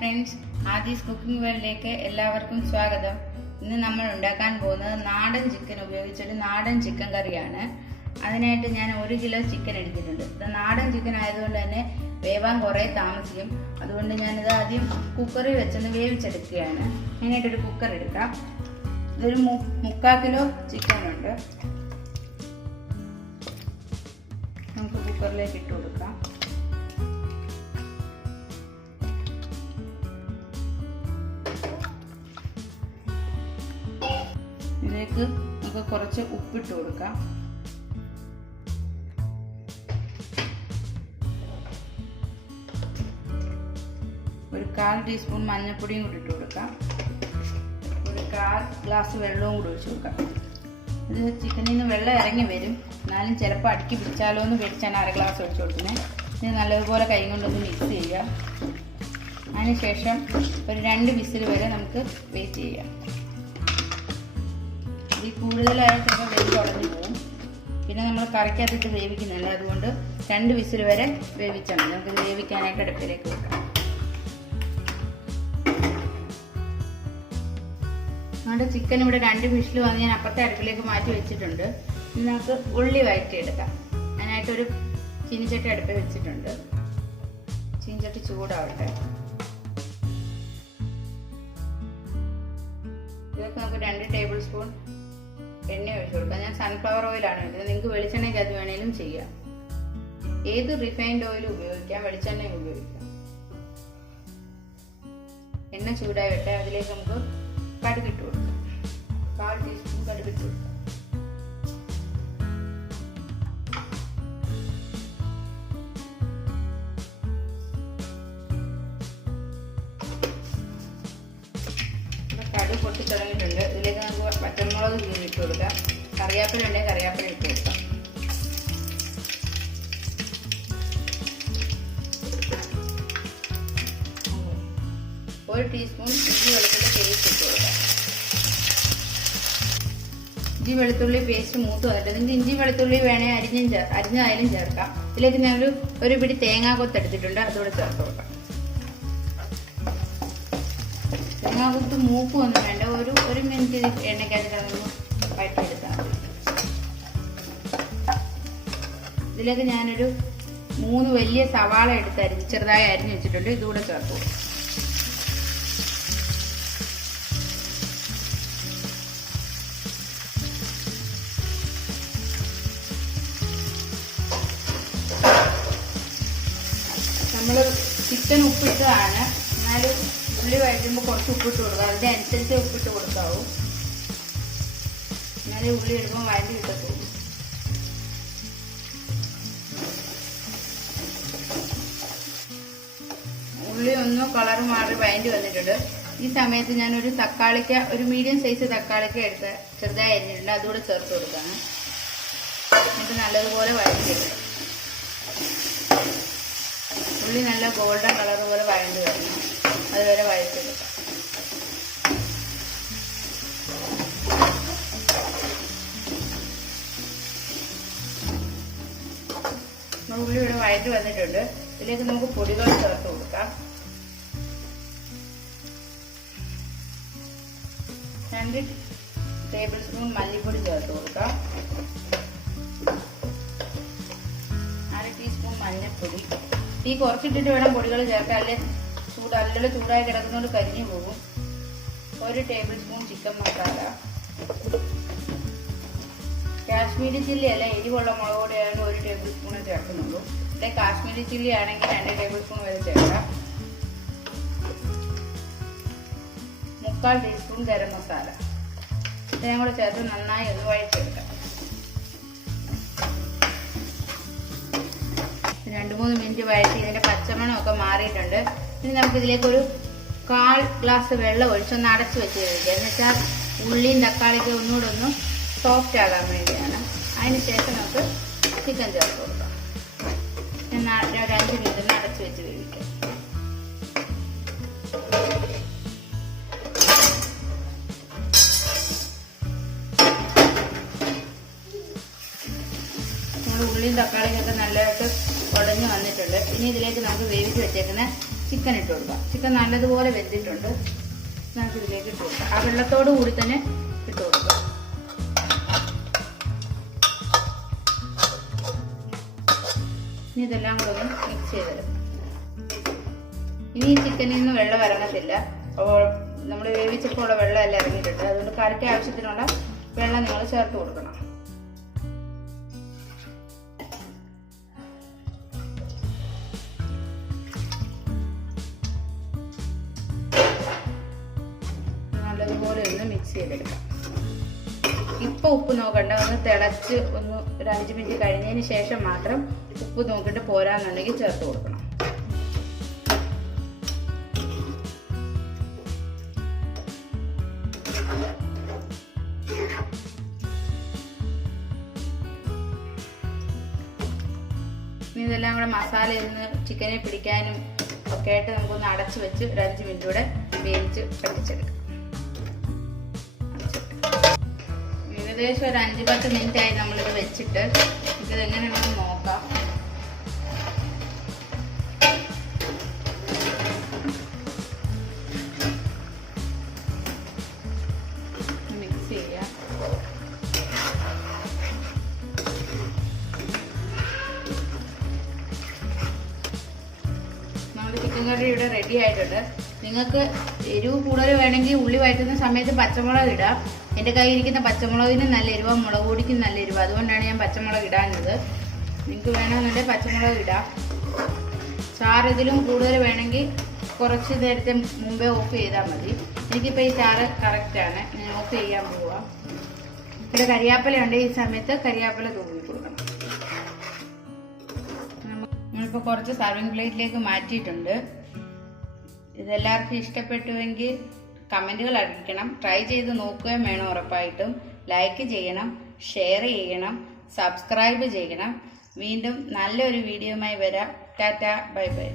Friends, Aadhi's cooking വേൾഡിലേക്ക് എല്ലാവർക്കും സ്വാഗതം. ഇന്ന് നമ്മൾ ഉണ്ടാക്കാൻ പോകുന്നത് നാടൻ ചിക്കൻ ഉപയോഗിച്ചൊരു നാടൻ ചിക്കൻ കറിയാണ്. അതിനായിട്ട് ഞാൻ 1 കിലോ ചിക്കൻ എടുത്തിട്ടുണ്ട്. ഇത് നാടൻ ചിക്കൻ ആയതുകൊണ്ട് തന്നെ വേവാൻ കുറേ താമസിക്കും. അതുകൊണ്ട് ഞാനിത് ആദ്യം കുക്കറിൽ വെച്ചൊന്ന് വേവിച്ചെടുക്കുകയാണ്. അതിനായിട്ടൊരു കുക്കർ എടുക്കാം. ഇതൊരു 3/4 കിലോ ചിക്കനുണ്ട്. നമുക്ക് കുക്കറിലേക്ക് ഇട്ട് കൊടുക്കാം. ഇതിലേക്ക് നമുക്ക് കുറച്ച് ഉപ്പിട്ട് കൊടുക്കാം. ഒരു 1/4 ടീസ്പൂൺ മഞ്ഞൾപ്പൊടിയും കൂടി ഇട്ട് കൊടുക്കാം. ഒരു 1/4 ഗ്ലാസ് വെള്ളവും കൂടി ഒഴിച്ചു കൊടുക്കാം. ഇത് ചിക്കനിൽ നിന്ന് വെള്ളം ഇറങ്ങി വരും, എന്നാലും ചിലപ്പോൾ അടുക്കി പിടിച്ചാലോ എന്ന് പേടിച്ചാണ് 1/2 ഗ്ലാസ് ഒഴിച്ചു കൊടുക്കുന്നത്. ഇത് നല്ലതുപോലെ കൈ കൊണ്ടൊന്ന് മിക്സ് ചെയ്യുക. അതിനുശേഷം ഒരു 2 വിസിൽ വരെ നമുക്ക് വെയിറ്റ് ചെയ്യാം. ഇത് കൂടുതലായിട്ട് ചിലപ്പോൾ വെന്ത് ഉടഞ്ഞു പോകും. പിന്നെ നമ്മൾ കറിക്കകത്തിട്ട് വേവിക്കുന്നുണ്ട്, അതുകൊണ്ട് 2 വിസിൽ വരെ വേവിച്ചാൽ മതി. നമുക്ക് വേവിക്കാനായിട്ട് അടുപ്പിലേക്ക് വെക്കാം. നമ്മുടെ ചിക്കൻ ഇവിടെ 2 വിസിൽ വന്ന് ഞാൻ അപ്പുറത്തെ അടുപ്പിലേക്ക് മാറ്റി വെച്ചിട്ടുണ്ട്. ഇനി നമുക്ക് ഉള്ളി വഴറ്റിയെടുക്കാം. അതിനായിട്ടൊരു ചീനിച്ചട്ടി അടുപ്പിൽ വെച്ചിട്ടുണ്ട്. ചീനിച്ചട്ടി ചൂടാവട്ടെ. ഇതൊക്കെ നമുക്ക് 2 ടേബിൾ സ്പൂൺ എണ്ണ ഒഴിച്ചു കൊടുക്കാം. ഞാൻ സൺഫ്ലവർ ഓയിലാണ് എടുത്തത്. നിങ്ങൾക്ക് വെളിച്ചെണ്ണയ്ക്ക് അത് വേണേലും ചെയ്യാം. ഏത് റിഫൈൻഡ് ഓയിൽ ഉപയോഗിക്കാം, വെളിച്ചെണ്ണയും ഉപയോഗിക്കാം. എണ്ണ ചൂടായി വട്ടെ. അതിലേക്ക് നമുക്ക് കടുകിട്ട് കൊടുക്കാം. 1/4 ടീസ്പൂൺ കടുകിട്ട് കൊടുക്കാം. കടുക് പൊട്ടി തുടങ്ങിയിട്ടുണ്ട്. ഇതിലേക്ക് നമുക്ക് പച്ചമുളക് കീറി ഇട്ട് കൊടുക്കാം. കറിവേപ്പില ഉണ്ടെങ്കിൽ കറിവേപ്പില ഇട്ട് കൊടുക്കാം. ഒരു ടീസ്പൂൺ ഇഞ്ചി വെളുത്തുള്ളി പേസ്റ്റ് ഇട്ട് കൊടുക്കാം. ഇഞ്ചി വെളുത്തുള്ളി പേസ്റ്റ് മൂത്ത് വന്നിട്ട് നിങ്ങൾക്ക് ഇഞ്ചി വെളുത്തുള്ളി വേണേൽ അരിഞ്ഞായാലും ചേർക്കാം. ഇതിലേക്ക് ഞാനൊരു പിടി തേങ്ങാ കൊത്തെടുത്തിട്ടുണ്ട്, അതുകൂടെ ചേർത്ത് കൊടുക്കാം. തേങ്ങാക്കൊത്ത് മൂക്കൊന്നും വേണ്ട, ഒരു മിനിറ്റ് എണ്ണയ്ക്കകത്ത് കിടന്നൊന്ന് വഴറ്റിയെടുത്താൽ മതി. ഇതിലേക്ക് ഞാനൊരു 3 വലിയ സവാള എടുത്ത് ചെറുതായി അരിഞ്ഞ് വെച്ചിട്ടുണ്ട്, ഇതുകൂടെ ചേർത്ത് കൊടുക്കും. നമ്മൾ ചിക്കൻ ഉപ്പിട്ടതാണ്, എന്നാലും ഉള്ളി വഴറ്റുമ്പോൾ കുറച്ച് ഉപ്പിട്ട് കൊടുക്കുക. അതിൻ്റെ അനുസരിച്ച് ഉപ്പിട്ട് കൊടുക്കാവൂ, എന്നാലും ഉള്ളി ഇടുമ്പോൾ വഴറ്റി കിട്ടത്തുള്ളൂ. ഉള്ളി ഒന്ന് കളർ മാറി വഴറ്റി വന്നിട്ടുണ്ട്. ഈ സമയത്ത് ഞാനൊരു ഒരു മീഡിയം സൈസ് തക്കാളിക്ക എടുത്ത് ചെറുതായി അരിഞ്ഞിട്ടുണ്ട്, അതുകൂടെ ചേർത്ത് കൊടുക്കാണ്. എന്നിട്ട് നല്ലതുപോലെ വഴറ്റിയെടുക്കാം. ഉള്ളി നല്ല ഗോൾഡൻ കളർ പോലെ വഴണ്ടി വരണം, അതുവരെ വഴറ്റിയെടുക്കാം. ഉള്ളി ഇവിടെ വഴറ്റി വന്നിട്ടുണ്ട്. ഇതിലേക്ക് നമുക്ക് പൊടികൾ ചേർത്ത് കൊടുക്കാം. 2 ടേബിൾ സ്പൂൺ മല്ലിപ്പൊടി ചേർത്ത് കൊടുക്കാം. 1/2 ടീസ്പൂൺ മഞ്ഞൾപ്പൊടി. ഈ കുറച്ചിട്ടിട്ട് വേണം പൊടികൾ ചേർക്കാൻ, അല്ലെങ്കിൽ ചൂടായി കിടക്കുന്നതുകൊണ്ട് കരിഞ്ഞു പോകും. 1 table spoon chicken masala. Kashmiri chilli അല്ല, എരിവുള്ള മുളക് പൊടി ആയതുകൊണ്ട് 1 ടേബിൾ സ്പൂണേ ചേർക്കുന്നുള്ളൂ. അല്ലെങ്കിൽ കാശ്മീരി ചില്ലി ആണെങ്കിൽ 2 ടേബിൾ സ്പൂൺ വരെ ചേർക്കാം. 3/4 ടീസ്പൂൺ ഗരം മസാല. ഇത്രയും കൂടെ ചേർത്ത് നന്നായി ഒന്ന് വഴറ്റിയെടുക്കാം. 2-3 മിനിറ്റ് വഴറ്റി ഇതിന്റെ പച്ചമണമൊക്കെ മാറിയിട്ടുണ്ട്. ഇനി നമുക്ക് ഇതിലേക്കൊരു 1/4 ഗ്ലാസ് വെള്ളം ഒഴിച്ചൊന്ന് അടച്ചു വെച്ച് കഴിക്കുക. എന്നുവെച്ചാൽ ഉള്ളിയും തക്കാളിക്ക് ഒന്നുകൂടെ ഒന്ന് സോഫ്റ്റ് ആകാൻ വേണ്ടിയാണ്. അതിനുശേഷം നമുക്ക് ചിക്കൻ ചേർത്ത് കൊടുക്കാം. ഞാൻ ഒരു 5 മിനിറ്റ് അടച്ചു വെച്ച് വേവിക്കാം. നമ്മൾ ഉള്ളിയും തക്കാളിക്കൊക്കെ നല്ലതായിട്ട് ഉടഞ്ഞു വന്നിട്ടുണ്ട്. ഇനി ഇതിലേക്ക് നമുക്ക് വേവിച്ച് വെച്ചേക്കുന്ന ചിക്കൻ ഇട്ട് കൊടുക്കാം. ചിക്കൻ നല്ലതുപോലെ വെന്തിട്ടുണ്ട്. നമുക്ക് ഇതിലേക്ക് ഇട്ട് കൊടുക്കാം. ആ വെള്ളത്തോടു കൂടി തന്നെ ഇട്ട് കൊടുക്കാം. ഇനി ഇതെല്ലാം കൂടെ ഒന്ന് മിക്സ് ചെയ്തെടുക്കാം. ഇനി ഈ ചിക്കനിൽ നിന്ന് വെള്ളം ഇറങ്ങത്തില്ല. അപ്പോൾ നമ്മൾ വേവിച്ചപ്പോൾ ഉള്ള വെള്ളം എല്ലാം ഇറങ്ങിയിട്ടുണ്ട്. അതുകൊണ്ട് കറിക്ക് ആവശ്യത്തിനുള്ള വെള്ളം നിങ്ങൾ ചേർത്ത് കൊടുക്കണം. നല്ലതുപോലെ ഒന്ന് മിക്സ് ചെയ്തെടുക്കാം. ഇപ്പൊ ഉപ്പ് നോക്കണ്ട, ഒന്ന് തിളച്ച് ഒന്ന് ഒരു 5 മിനിറ്റ് കഴിഞ്ഞതിന് ശേഷം മാത്രം ഉപ്പ് നോക്കിയിട്ട് പോരാന്നുണ്ടെങ്കിൽ ചേർത്ത് കൊടുക്കണം. ഇതെല്ലാം കൂടെ മസാല ഒന്ന് ചിക്കനെ പിടിക്കാനും ഒക്കെ ആയിട്ട് നമുക്കൊന്ന് അടച്ചു വെച്ച് ഒരു 5 മിനിറ്റ് കൂടെ വേവിച്ച് പറ്റിച്ചെടുക്കാം. ഏകദേശം ഒരു 5-10 മിനിറ്റ് ആയി നമ്മളിത് വെച്ചിട്ട് ഇത് എങ്ങനെയാണെന്ന് നോക്കാം. മിക്സ് ചെയ്യാം. ചിക്കൻ കറി ഇവിടെ റെഡി ആയിട്ടുണ്ട്. നിങ്ങൾക്ക് എരിവ് കൂടുതൽ വേണമെങ്കിൽ ഉള്ളി വഴറ്റുന്ന സമയത്ത് പച്ചമുളക് ഇടാം. എൻ്റെ കയ്യിലിരിക്കുന്ന പച്ചമുളകിന് നല്ല എരിവ, മുളക് പൊടിക്കും നല്ല എരിവ, അതുകൊണ്ടാണ് ഞാൻ പച്ചമുളക് ഇടാഞ്ഞത്. നിങ്ങൾക്ക് വേണമെന്നുണ്ടെങ്കിൽ പച്ചമുളക് ഇടാം. ചാറ് ഇതിലും കൂടുതൽ വേണമെങ്കിൽ കുറച്ച് നേരത്തെ മുമ്പേ ഓഫ് ചെയ്താൽ മതി. എനിക്കിപ്പോൾ ഈ ചാറ് കറക്റ്റാണ്. ഞാൻ ഓഫ് ചെയ്യാൻ പോവാം. ഇവിടെ കരിയാപ്പല ഉണ്ട്. ഈ സമയത്ത് കരിയാപ്പല തൂക്കി കൊടുക്കണം. നമ്മളിപ്പോൾ കുറച്ച് സർവിങ് പ്ലേറ്റിലേക്ക് മാറ്റിയിട്ടുണ്ട്. ഇതെല്ലാവർക്കും ഇഷ്ടപ്പെട്ടുവെങ്കിൽ കമൻറ്റുകൾ അറിയിക്കണം. ട്രൈ ചെയ്ത് നോക്കുകയും വേണം. ഉറപ്പായിട്ടും ലൈക്ക് ചെയ്യണം, ഷെയർ ചെയ്യണം, സബ്സ്ക്രൈബ് ചെയ്യണം. വീണ്ടും നല്ലൊരു വീഡിയോയുമായി വരാം. Tata, bye bye.